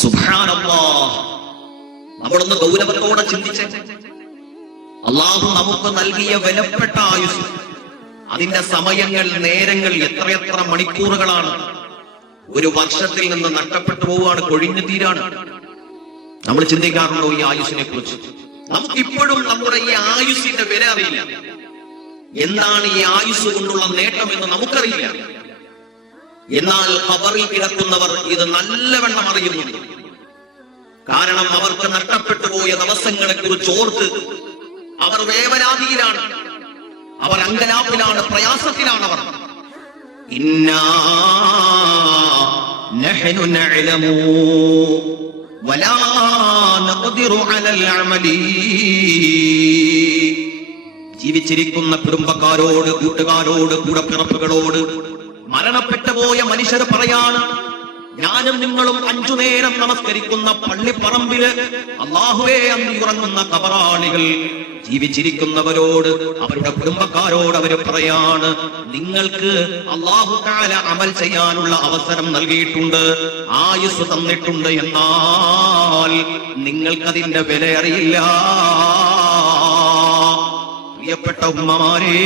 സുബ്ഹാനല്ലാഹ്, നമ്മളൊന്ന് ഗൗരവത്തോടെ ചിന്തിച്ച്, അള്ളാഹു നമുക്ക് നൽകിയ വിലപ്പെട്ട ആയുസ്, അതിന്റെ സമയങ്ങൾ, നേരങ്ങൾ, എത്രയെത്ര മണിക്കൂറുകളാണ് ഒരു വർഷത്തിൽ നിന്ന് നഷ്ടപ്പെട്ടു പോവുകയാണ്, കൊഴിഞ്ഞു തീരാണ്. നമ്മൾ ചിന്തിക്കാറുണ്ടോ ഈ ആയുസിനെ കുറിച്ച്? നമുക്കിപ്പോഴും നമ്മുടെ ഈ ആയുസിന്റെ വില അറിയില്ല. എന്താണ് ഈ ആയുസ് കൊണ്ടുള്ള നേട്ടം എന്ന് നമുക്കറിയില്ല. എന്നാൽ ഖബറിൽ കിടക്കുന്നവർ ഇത് നല്ലവണ്ണം അറിയുന്നു. കാരണം അവർക്ക് നഷ്ടപ്പെട്ടു പോയ ദിവസങ്ങളെ കുറിച്ച് ഓർത്ത് അവർ വേവലാതിയിലാണ്, അവർ അങ്കലാപ്പിലാണ്, പ്രയാസത്തിലാണ്. അവർ ഇന്നാ നഹ്നു നഅലമു വലാ നഖ്ദിറു അലൽ അമലി. ജീവിച്ചിരിക്കുന്ന കുടുംബക്കാരോട്, കൂട്ടുകാരോട്, കൂടപ്പിറപ്പുകളോട് മരണപ്പെട്ടു പോയ മനുഷ്യർ പറയാണ്, ഞാനും നിങ്ങളും 5 നേരം നമസ്കരിക്കുന്ന പള്ളിപ്പറമ്പില് അല്ലാഹുവേ അന്ന് ഉറങ്ങുന്ന ഖബറാളികൾ ജീവിച്ചിരിക്കുന്നവരോട്, അവരുടെ കുടുംബക്കാരോട് അവർ പറയാണ്, നിങ്ങൾക്ക് അല്ലാഹു തആല അമൽ ചെയ്യാനുള്ള അവസരം നൽകിയിട്ടുണ്ട്, ആയുസ് തന്നിട്ടുണ്ട്, എന്നാൽ നിങ്ങൾക്കതിന്റെ വില അറിയില്ല. പ്രിയപ്പെട്ട ഉമ്മമാരെ,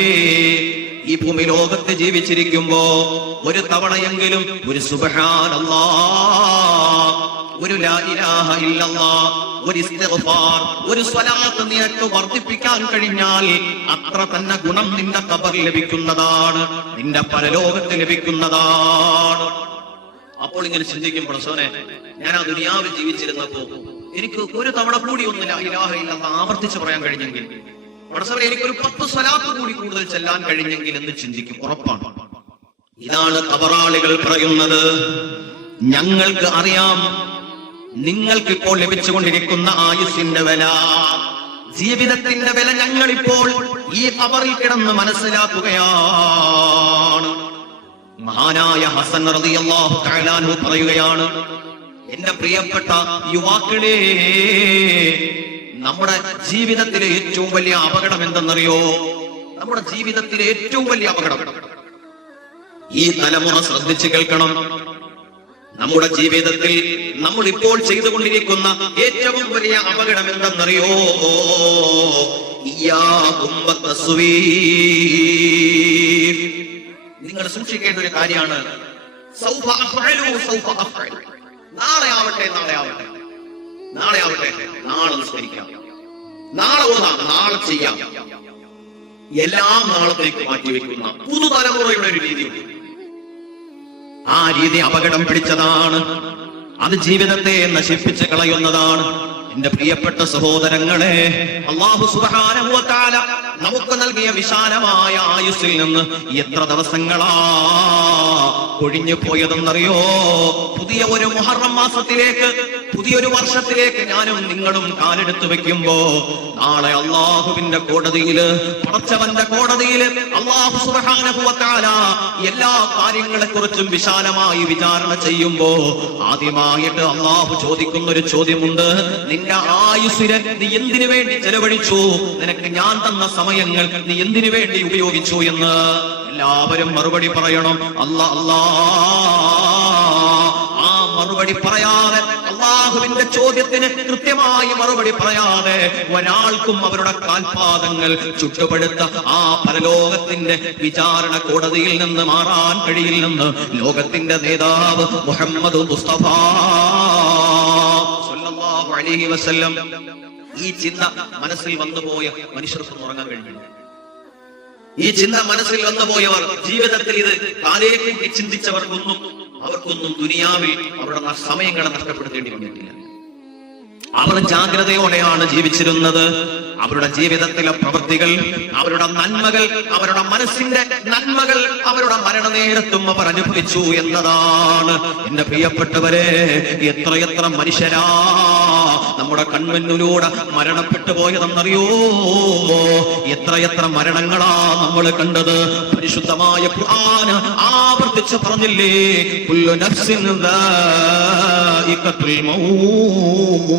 ഈ ഭൂമി ലോകത്ത് ജീവിച്ചിരിക്കുമ്പോ ഒരു തവണയെങ്കിലും ഒരു സുബ്ഹാനല്ലാഹ്, ഒരു ലാ ഇലാഹ ഇല്ലല്ലാഹ്, ഒരു ഇസ്തിഗ്ഫാർ, ഒരു സ്വലാത്ത് നിനക്ക് വർദ്ധിപ്പിക്കാൻ കഴിഞ്ഞാൽ അത്ര തന്നെ ഗുണം നിന്റെ ഖബറിൽ ലഭിക്കുന്നതാണ്, നിന്റെ പരലോകത്ത് ലഭിക്കുന്നതാണ്. അപ്പോൾ ഇങ്ങനെ ചിന്തിക്കുമ്പോൾ, സോനെ, ഞാൻ ആ ദുനിയാവിൽ ജീവിച്ചിരുന്നപ്പോ എനിക്ക് ഒരു തവണ കൂടി ഒന്ന് ലാ ഇലാഹ ഇല്ലല്ലാഹ് ആവർത്തിച്ച് പറയാൻ കഴിഞ്ഞെങ്കിൽ, പടച്ചവനെ എനിക്കൊരു 10 സ്വലാത്ത് കൂടി കൂടുതൽ ചെല്ലാൻ കഴിഞ്ഞെങ്കിൽ എന്ന് ചിന്തിക്കും, ഉറപ്പാണ്. ഇതാണ് ഖബറാളികൾ പറയുന്നത്. ഞങ്ങൾക്ക് അറിയാം നിങ്ങൾക്കിപ്പോൾ ലഭിച്ചുകൊണ്ടിരിക്കുന്ന ആയുസ്സിന്റെ വില, ജീവിതത്തിന്റെ വില ഞങ്ങളിപ്പോൾ ഈ ഖബറിൽ കിടന്ന് മനസ്സിലാക്കുകയാണ്. മഹാനായ ഹസൻ റളിയല്ലാഹു തആല അൻഹു പറയുകയാണ്, എന്റെ പ്രിയപ്പെട്ട യുവാക്കളെ, നമ്മുടെ ജീവിതത്തിലെ ഏറ്റവും വലിയ അപകടം എന്തെന്നറിയോ? നമ്മുടെ ജീവിതത്തിലെ ഏറ്റവും വലിയ അപകടം, ഈ തലമുറ ശ്രദ്ധിച്ചു കേൾക്കണം, നമ്മുടെ ജീവിതത്തിൽ നമ്മൾ ഇപ്പോൾ ചെയ്തുകൊണ്ടിരിക്കുന്ന ഏറ്റവും വലിയ അപകടം എന്തെന്നറിയോ? നിങ്ങൾ സൂക്ഷിക്കേണ്ട ഒരു കാര്യമാണ്. നാളെ ആവട്ടെ, നാളെ ആവട്ടെ, നാളെ ആവട്ടെ, നാളെ നിസ്കരിക്കാം, നാളെ ഓതാം, നാളെ ചെയ്യാം, എല്ലാം നാളത്തേക്ക് മാറ്റിവെക്കുന്ന പുതുതലമുറയുടെ ഒരു രീതിയുണ്ട്. ആ രീതി അപകടം പിടിച്ചതാണ്, അത് ജീവിതത്തെ നശിപ്പിച്ച് കളയുന്നതാണ്. എന്റെ പ്രിയപ്പെട്ട സഹോദരങ്ങളെ, അല്ലാഹു സുബ്ഹാനഹു വ തആല നമുക്ക് നൽകിയ വിശാലമായ ആയുസ്സിൽ നിന്ന് എത്ര ദിവസങ്ങളാ കൊഴിഞ്ഞു പോയതെന്നറിയോ? പുതിയ ഒരു മുഹറം മാസത്തിലേക്ക്, പുതിയൊരു വർഷത്തിലേക്ക് ഞാനും നിങ്ങളും കാലെടുത്തു വെക്കുമ്പോ നാളെ അള്ളാഹുവിന്റെ കോടതിയില്, പടച്ചവന്റെ കോടതിയില് അല്ലാഹു സുബ്ഹാനഹു വ തആല എല്ലാ കാര്യങ്ങളെ കുറിച്ചും വിശാലമായി വിചാരണ ചെയ്യുമ്പോ ആദ്യമായിട്ട് അള്ളാഹു ചോദിക്കുന്ന ഒരു ചോദ്യമുണ്ട്, നിന്റെ ആയുസ്സിനെ നീ എന്തിനു വേണ്ടി ചെലവഴിച്ചു? നിനക്ക് ഞാൻ തന്ന സമയങ്ങൾ നീ എന്തിനു വേണ്ടി ഉപയോഗിച്ചു എന്ന്. എല്ലാവരും മറുപടി പറയണം, അല്ലാ അല്ലാ. ആ മറുപടി പറയാതെ, അല്ലാഹുവിന്റെ ചോദ്യത്തിന് കൃത്യമായി മറുപടി പറയാതെ ഒരാൾക്കും അവരുടെ കാൽപാദങ്ങൾ ചുട്ടുപടുത്ത ആ പരലോകത്തിന്റെ വിചാരണ കോടതിയിൽ നിന്ന് മാറാൻ കഴിയില്ലെന്ന് ലോകത്തിന്റെ നേതാവ് മുഹമ്മദ് മുസ്തഫ സല്ലല്ലാഹു അലൈഹി വസല്ലം. ഈ ചിന്ത മനസ്സിൽ വന്നുപോയ മനുഷ്യർക്കൊന്നും ഉറങ്ങാൻ കഴിഞ്ഞില്ല. ഈ ചിന്ത മനസ്സിൽ വന്നുപോയവർ, ജീവിതത്തിൽ ഇത് കാലേക്കൂട്ടി അവർക്കൊന്നും ദുനിയാവിൽ അവരുടെ സമയങ്ങളെ നഷ്ടപ്പെടുത്തേണ്ടി വന്നിട്ടില്ല. അവർ ജാഗ്രതയോടെയാണ് ജീവിച്ചിരുന്നത്. അവരുടെ ജീവിതത്തിലെ പ്രവൃത്തികൾ, അവരുടെ നന്മകൾ, അവരുടെ മനസ്സിന്റെ നന്മകൾ അവരുടെ മരണനേരത്തും അവർ അനുഭവിച്ചു എന്നതാണ്. എന്റെ പ്രിയപ്പെട്ടവരെ, എത്രയെത്ര മനുഷ്യരാ നമ്മുടെ കൺമുന്നിലൂടെ മരണപ്പെട്ടു പോയതെന്നറിയോ? എത്രയെത്ര മരണങ്ങളാ നമ്മൾ കണ്ടത്. പരിശുദ്ധമായ ഖുർആൻ ആവർത്തിച്ച് പറഞ്ഞില്ലേ, കുല്ലു നഫ്സിൻ ദാഇഖത്തുൽ മൗത്ത്.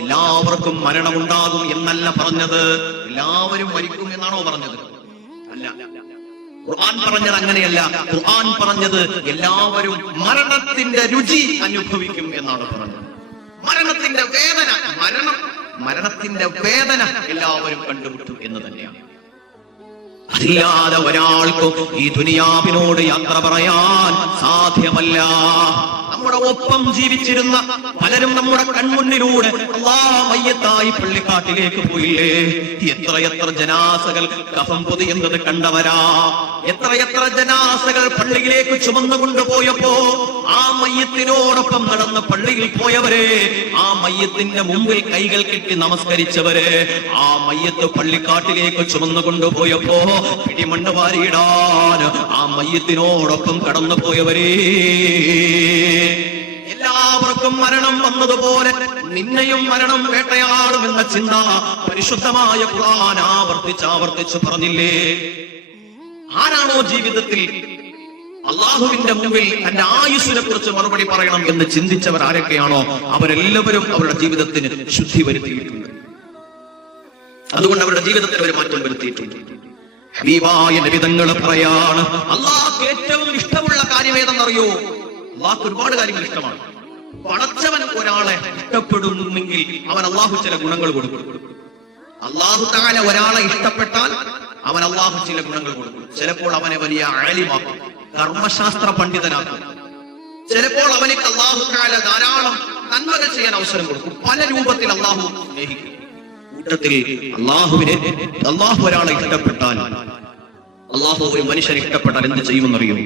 എല്ലാവർക്കും മരണമുണ്ടാകും എന്നല്ല പറഞ്ഞത്. എല്ലാവരും മരിക്കും എന്നാണോ പറഞ്ഞത്? അല്ല. ഖുർആൻ പറഞ്ഞത് അങ്ങനെയല്ല. ഖുർആൻ പറഞ്ഞത് എല്ലാവരും മരണത്തിന്റെ രുചി അനുഭവിക്കും എന്നാണ് പറഞ്ഞത്. മരണത്തിന്റെ വേദന എല്ലാവരും കണ്ടുമുട്ടും എന്ന് തന്നെയാണ്. അതില്ലാതെ ഒരാൾക്കും ഈ ദുനിയാവിനോട് യാത്ര പറയാൻ സാധ്യമല്ല. നമ്മുടെ ഒപ്പം ജീവിച്ചിരുന്ന പലരും നമ്മുടെ കൺമുന്നിലൂടെ മയ്യത്തായി പള്ളിക്കാട്ടിലേക്ക് പോയില്ലേ? എത്രയെത്ര ജനാസകൾ കഫം പൊതിയുന്നത് കണ്ടവരാ. എത്രയെത്ര ജനാസകൾ പള്ളിയിലേക്ക് ചുമന്നു കൊണ്ടുപോയപ്പോ ആ മയ്യത്തിനോടൊപ്പം നടന്ന് പള്ളിയിൽ പോയവരെ, ആ മയ്യത്തിന്റെ മുമ്പിൽ കൈകൾ കെട്ടി നമസ്കരിച്ചവരെ, ആ മയ്യത്ത് പള്ളിക്കാട്ടിലേക്ക് ചുമന്നു കൊണ്ടുപോയപ്പോ പിടിമണ്ണ് വാരിയിടാൻ ആ മയ്യത്തിനോടൊപ്പം കടന്നു പോയവരെ, എല്ലാവർക്കും മരണം വന്നതുപോലെ നിന്നെയും മരണം വേട്ടയാടുമെന്ന ചിന്ത പരിശുദ്ധമായ ഖുർആൻ ആവർത്തിച്ച് പറഞ്ഞില്ലേ? ആരാണോ ജീവിതത്തിൽ അള്ളാഹുവിന്റെ മുമ്പിൽ തന്റെ ആയുസ്സിനെ കുറിച്ച് മറുപടി പറയണം എന്ന് ചിന്തിച്ചവർ ആരൊക്കെയാണോ അവരെല്ലാവരും അവരുടെ ജീവിതത്തിന് ശുദ്ധി വരുത്തിയിട്ടുണ്ട്. അതുകൊണ്ട് അവരുടെ ജീവിതത്തിൽ ഒരു മാറ്റം വരുത്തിയിട്ടുണ്ട്. ഹബീബായ നബി തങ്ങൾ പറയാണ്, അള്ളാഹ്ക്ക് ഏറ്റവും ഇഷ്ടമുള്ള കാര്യം ഏതെന്നറിയോ? അള്ളാഹ്ക്ക് ഒരുപാട് കാര്യങ്ങൾ ഇഷ്ടമാണ്. പടച്ചവൻ ഒരാളെ ഇഷ്ടപ്പെടുന്നെങ്കിൽ അവൻ അള്ളാഹു ചില ഗുണങ്ങൾ കൊടുക്കും. അള്ളാഹു തആല ഒരാളെ ഇഷ്ടപ്പെട്ടാൽ അവൻ അള്ളാഹു ചില ഗുണങ്ങൾ കൊടുക്കും. ചിലപ്പോൾ അവനെ വലിയ ആലിമാക്കും, കർമ്മശാസ്ത്ര പണ്ഡിതനാക്കും. ചിലപ്പോൾ അവനിക്ക് അള്ളാഹു തആല ധാരാളം നന്മകൾ ചെയ്യാൻ അവസരം കൊടുക്കും. പല രൂപത്തിൽ അള്ളാഹു സ്നേഹിക്കും. കൂട്ടത്തിൽ അള്ളാഹു ഒരാളെ ഇഷ്ടപ്പെട്ടാൽ, അള്ളാഹു ഒരു മനുഷ്യനെ ഇഷ്ടപ്പെട്ടാൽ എന്ത് ചെയ്യുമെന്നറിയോ?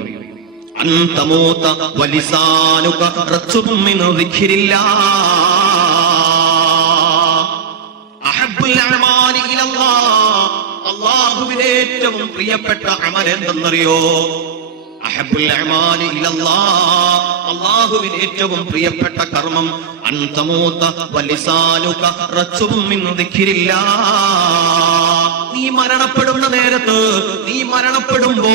അള്ളാഹുവിന് ഏറ്റവും പ്രിയപ്പെട്ട അമൽ എന്തെന്നറിയോ? അള്ളാഹുവിന് ഏറ്റവും പ്രിയപ്പെട്ട കർമ്മം നീ മരണപ്പെടുന്ന നേരത്ത്, നീ മരണപ്പെടുമ്പോ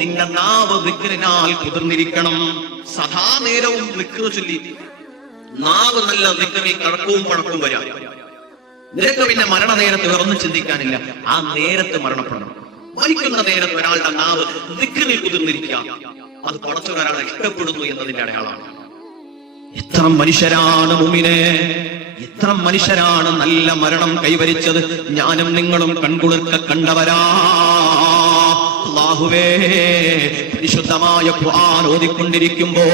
നിന്റെ നാവ് ദിക്റിനാൽ കുതിർന്നിരിക്കണം. സദാ നേരവും ദിക്ർ ചൊല്ലി നാവ് നല്ല ദിക്റിൽ കടക്കവും പഴക്കവും വരാം. നിനക്ക് പിന്നെ മരണനേരത്ത് വേറൊന്നും ചിന്തിക്കാനില്ല. ആ നേരത്ത് മരണപ്പെടണം. മരിക്കുന്ന നേരത്ത് ഒരാളുടെ നാവ് ദിക്റിൽ കുതിർന്നിരിക്കാം. അത് പടച്ചവൻ ഒരാളെ ഇഷ്ടപ്പെടുന്നു എന്നതിന്റെ അടയാളമാണ്. എത്ര മനുഷ്യരാണ് മുഅ്മിനേ, എത്ര മനുഷ്യരാണ് നല്ല മരണം കൈവരിച്ചത്. ഞാനും നിങ്ങളും കൺകുളിർക്ക കണ്ടവരാ. അല്ലാഹുവേ, പരിശുദ്ധമായ ഖുർആൻ ഓതിക്കൊണ്ടിരിക്കുമ്പോ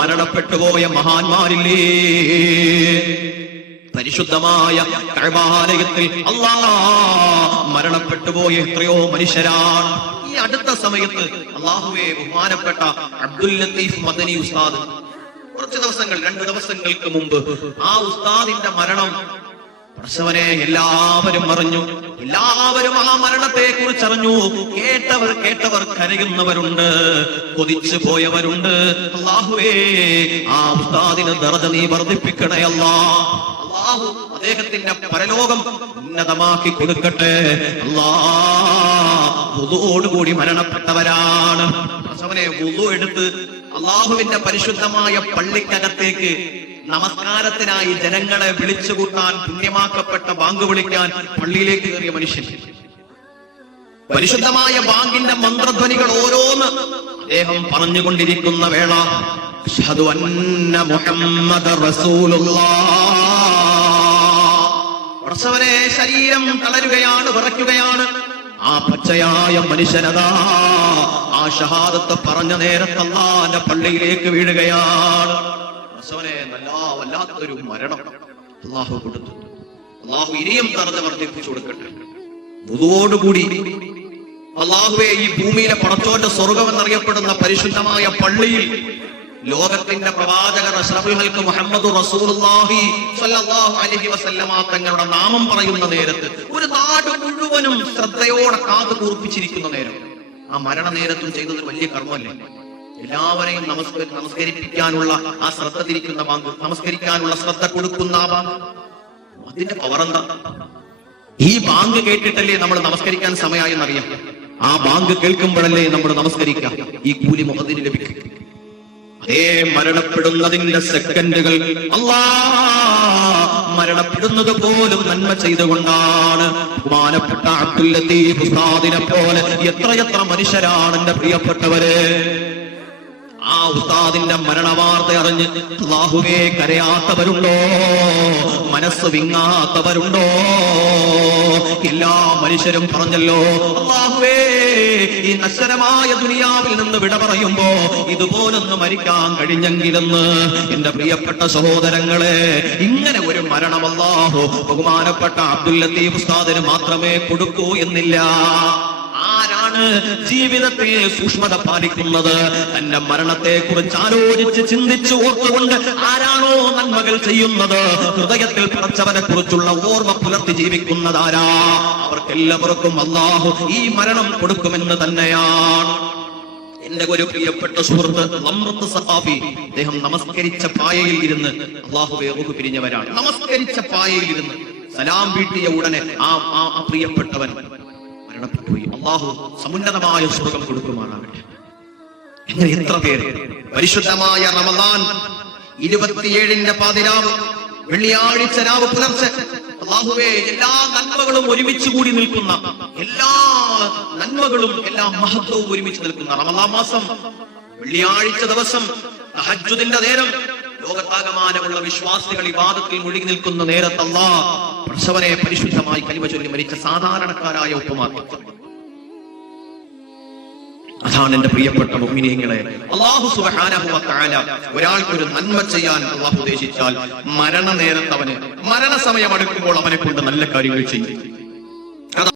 മരണപ്പെട്ടുപോയ മഹാന്മാരില്ലേ? പരിശുദ്ധമായ കഅബാലയത്തിൽ മരണപ്പെട്ടുപോയ എത്രയോ മനുഷ്യരാണ്. ഈ അടുത്ത സമയത്ത് അല്ലാഹുവേ, ബഹുമാനപ്പെട്ട അബ്ദുൽ ലത്തീഫ് മദനി ഉസ്താദ് കുറച്ച് ദിവസങ്ങൾ, 2 ദിവസങ്ങൾക്ക് മുമ്പ് ആ ഉസ്താദിന്റെ മരണം പ്രസവനെ എല്ലാവരും അറിഞ്ഞു. എല്ലാവരും ആ മരണത്തെ കുറിച്ച് അറിഞ്ഞു. കേട്ടവർ കരയുന്നവരുണ്ട്, കൊതിച്ചു പോയവരുണ്ട്. അല്ലാഹുവേ, ആ ഉസ്താദിന് ദർജ നീ വർദ്ധിപ്പിക്കണേ അല്ലാഹ്. അല്ലാഹു അദ്ദേഹത്തിന്റെ പരലോകം ഉന്നതമാക്കി കൊടുക്കട്ടെ. അല്ലാഹ് വുദൂഓടുകൂടി മരണപ്പെട്ടവരാണ്. പ്രസവനെ വുദൂ എടുത്ത് അല്ലാഹുവിന്റെ പരിശുദ്ധമായ പള്ളിക്കകത്തേക്ക് നമസ്കാരത്തിനായി ജനങ്ങളെ വിളിച്ചുകൂട്ടാൻ, പുണ്യമാക്കപ്പെട്ട ബാങ്ക് വിളിക്കാൻ പള്ളിയിലേക്ക് കയറിയ മനുഷ്യൻ. പരിശുദ്ധമായ ബാങ്കിന്റെ മന്ത്രധ്വനികൾ ഓരോന്ന് അദ്ദേഹം പറഞ്ഞുകൊണ്ടിരിക്കുന്ന വേള, അശ്ഹദു അന്ന മുഹമ്മദർ റസൂലുള്ളാഹ്. പ്രസവനെ ശരീരം തളരുകയാണ്, വിറയ്ക്കുകയാണ്. ആ പച്ചയായ മനുഷ്യനതാ ആ ഷഹാദത്ത് പറഞ്ഞ നേരത്ത് അല്ലാഹുവിന്റെ പള്ളിയിലേക്ക് വീഴുകയാണ്. പ്രസവനെ വല്ലാത്തൊരു മരണം അല്ലാഹു കൊടുത്തു. അല്ലാഹു ഇനിയും ദർജ വർദ്ധിപ്പിച്ചു കൊടുക്കട്ടെ. വുദൂഓടുകൂടി അല്ലാഹുവേ, ഈ ഭൂമിയിലെ പടച്ചോന്റെ സ്വർഗം എന്നറിയപ്പെടുന്ന പരിശുദ്ധമായ പള്ളിയിൽ ലോകത്തിന്റെ പ്രവാചകർ അഷ്റഫുൽ ഖൽഖ് മുഹമ്മദ് റസൂലുള്ളാഹി സ്വല്ലല്ലാഹു അലൈഹി വസല്ലമ തങ്ങളുടെ നാമം പറയുന്ന നേരത്ത് ഒരു നാട് മുഴുവനും ശ്രദ്ധയോടെ കാതു കൂർപ്പിച്ചിരിക്കുന്ന നേരം, ആ മരണ നേരത്തും ചെയ്തത് വലിയ കർമ്മമല്ലേ? എല്ലാവരെയും നമസ്കരിപ്പിക്കാനുള്ള ആ ശ്രദ്ധ തിരിക്കുന്ന ബാങ്ക്, നമസ്കരിക്കാനുള്ള ശ്രദ്ധ കൊടുക്കുന്ന ആ ബാങ്ക്, അതിന്റെ പവറെന്താ? ഈ ബാങ്ക് കേട്ടിട്ടല്ലേ നമ്മൾ നമസ്കരിക്കാൻ സമയമായെന്നറിയാം. ആ ബാങ്ക് കേൾക്കുമ്പോഴല്ലേ നമ്മൾ നമസ്കരിക്കാം. ഈ കൂലി മുഹദ്ദിന് ലഭിക്കും. അതേ മരണപ്പെടുന്നതിന്റെ സെക്കൻഡുകൾ മരണപ്പെടുന്നത് പോലും നന്മ ചെയ്തുകൊണ്ടാണ്. ബഹുമാനപ്പെട്ട അബ്ദുൽ ലത്തീഫ് ഉസ്താദിനെ പോലെ എത്രയെത്ര മനുഷ്യരാണ് എന്റെ പ്രിയപ്പെട്ടവരെ. ആ ഉസ്താദിന്റെ മരണവാർത്ത അറിഞ്ഞ് അല്ലാഹുവേ കരയാത്തവരുണ്ടോ? മനസ്സ് വിങ്ങാത്തവരുണ്ടോ? എല്ലാ മനുഷ്യരും പറഞ്ഞല്ലോ, അല്ലാഹുവേ ഈ നശ്വരമായ ദുനിയാവിൽ നിന്ന് വിട പറയുമ്പോ ഇതുപോലൊന്ന് മരിക്കാൻ കഴിഞ്ഞെങ്കിലെന്ന്. എന്റെ പ്രിയപ്പെട്ട സഹോദരങ്ങളെ, ഇങ്ങനെ ഒരു മരണം അല്ലാഹു ബഹുമാനപ്പെട്ട അബ്ദുൽ ലത്തീഫ് ഉസ്താദിന് മാത്രമേ കൊടുക്കൂ എന്നില്ല. ആരാണ് ജീവിതത്തിൽ സൂക്ഷ്മത പാലിക്കുന്നത്? തന്റെ മരണത്തെ കുറിച്ച് ആലോചിച്ച് ചിന്തിച്ച് ഓർത്തുകൊണ്ട് ആരാണോ നന്മകൾ ചെയ്യുന്നത്, ഹൃദയത്തിൽ പടച്ചവനെ കുറിച്ചുള്ള ഓർമ്മ പുലർത്തി ജീവിക്കുന്നതാരാ, അവർക്കെല്ലാവർക്കും അല്ലാഹു ഈ മരണം കൊടുക്കുമെന്ന് തന്നെയാണ്. എന്റെ ഒരു പ്രിയപ്പെട്ട സുഹൃത്ത് ലംറത്ത് സഖാഫി, അദ്ദേഹം നമസ്കരിച്ച പായയിൽ ഇരുന്ന്, അല്ലാഹുവേ റൂഹ് പിരിഞ്ഞവരാണ്, നമസ്കരിച്ച പായയിൽ ഇരുന്ന് സലാം വീട്ടിയ ഉടനെ ആ പ്രിയപ്പെട്ടവൻ മരണപ്പെട്ടുപോയി. അല്ലാഹു സമുന്നതമായ സ്വർഗം കൊടുക്കുമാറാകട്ടെ. എങ്ങനെ എത്ര പേര് പരിശുദ്ധമായ റമദാൻ 27ന്റെ പാതിരാവ്, വെള്ളിയാഴ്ച രാവ് പുലർച്ചെ, അല്ലാഹുവേ എല്ലാ നന്മകളും ഒരുമിച്ച് കൂടി നിൽക്കുന്ന, എല്ലാ നന്മകളും എല്ലാ മഹത്വവും ഒരുമിച്ച് നിൽക്കുന്ന റമദാൻ മാസം, വെള്ളിയാഴ്ച ദിവസം തഹജ്ജുദിന്റെ നേരം, ലോകത്താകമാനമുള്ള വിശ്വാസികൾ ഇബാദത്തിൽ മുഴുകി നിൽക്കുന്ന നേരത്ത് അല്ലാഹ് പ്രസവനെ പരിശുദ്ധമായി കലിമ ചൊല്ലി മരിച്ച സാധാരണക്കാരായ ഉപ്പമാർ. അതാണ് എന്റെ പ്രിയപ്പെട്ട മുഅ്മിനീങ്ങളെ, അല്ലാഹു സുബ്ഹാനഹു വ തആല ഒരാൾക്കൊരു നന്മ ചെയ്യാൻ അല്ലാഹു ഉദ്ദേശിച്ചാൽ മരണനേരത്ത് അവന്, മരണസമയം അടുക്കുമ്പോൾ അവനെ കൊണ്ട് നല്ല കാര്യങ്ങൾ ചെയ്യും.